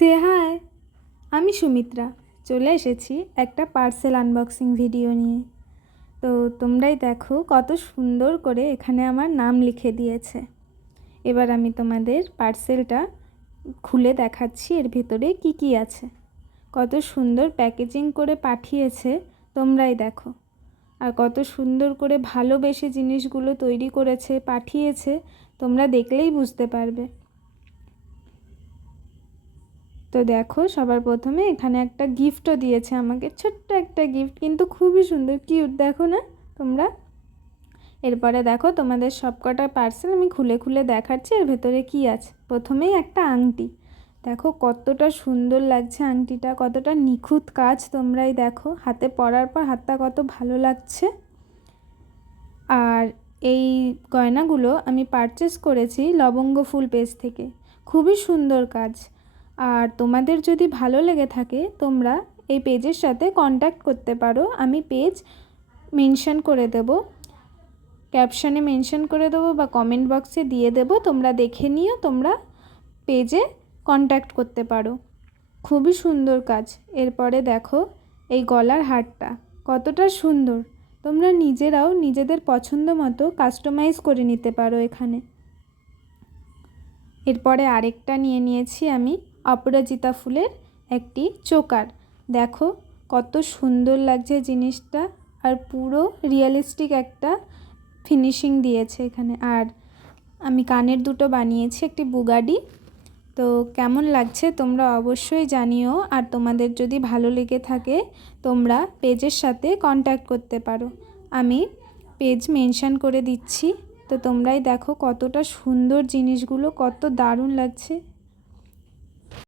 সে high, আমি সুমিত্রা চলে এসেছি একটা পার্সেল আনবক্সিং ভিডিও নিয়ে। তো তোমরাই দেখো কত সুন্দর করে এখানে আমার নাম লিখে দিয়েছে। এবার আমি তোমাদের পার্সেলটা খুলে দেখাচ্ছি এর ভেতরে কি কি আছে। কত সুন্দর প্যাকেজিং করে পাঠিয়েছে, তোমরাই দেখো। আর কত সুন্দর করে ভালোবেসে জিনিসগুলো তৈরি করেছে, পাঠিয়েছে, তোমরা দেখলেই বুঝতে পারবে। তো দেখো, সবার প্রথমে এখানে একটা গিফটও দিয়েছে আমাকে, ছোট্ট একটা গিফট, কিন্তু খুবই সুন্দর, কিউট, দেখো না তোমরা। এরপরে দেখো তোমাদের সবকটা পার্সেল আমি খুলে খুলে দেখাচ্ছি এর ভেতরে কি আছে। প্রথমেই একটা আংটি, দেখো কতটা সুন্দর লাগছে আংটিটা, কতটা নিখুঁত কাজ, তোমরাই দেখো। হাতে পরার পর হাতটা কত ভালো লাগছে। আর এই গয়নাগুলো আমি পারচেস করেছি লবঙ্গ ফুল পেজ থেকে, খুবই সুন্দর কাজ। আর তোমাদের যদি ভালো লেগে থাকে তোমরা এই পেজের সাথে কন্ট্যাক্ট করতে পারো। আমি পেজ মেনশন করে দেব, ক্যাপশনে মেনশন করে দেবো বা কমেন্ট বক্সে দিয়ে দেব, তোমরা দেখে নিও, তোমরা পেজে কন্ট্যাক্ট করতে পারো। খুবই সুন্দর কাজ। এরপরে দেখো এই গলার হারটা কতটা সুন্দর, তোমরা নিজেরাও নিজেদের পছন্দ মতো কাস্টমাইজ করে নিতে পারো এখানে। এরপরে আরেকটা নিয়ে নিয়েছি আমি অপরাজিতা ফুলের একটি চোকার, দেখো কত সুন্দর লাগছে জিনিসটা, আর পুরো রিয়েলিস্টিক একটা ফিনিশিং দিয়েছে এখানে। আর আমি কানের দুটো বানিয়েছি, একটি বুগাডি। তো কেমন লাগছে তোমরা অবশ্যই জানিও। আর তোমাদের যদি ভালো লেগে থাকে তোমরা পেজের সাথে কন্ট্যাক্ট করতে পারো, আমি পেজ মেনশন করে দিচ্ছি। তো তোমরাই দেখো কতটা সুন্দর জিনিসগুলো, কত দারুণ লাগছে।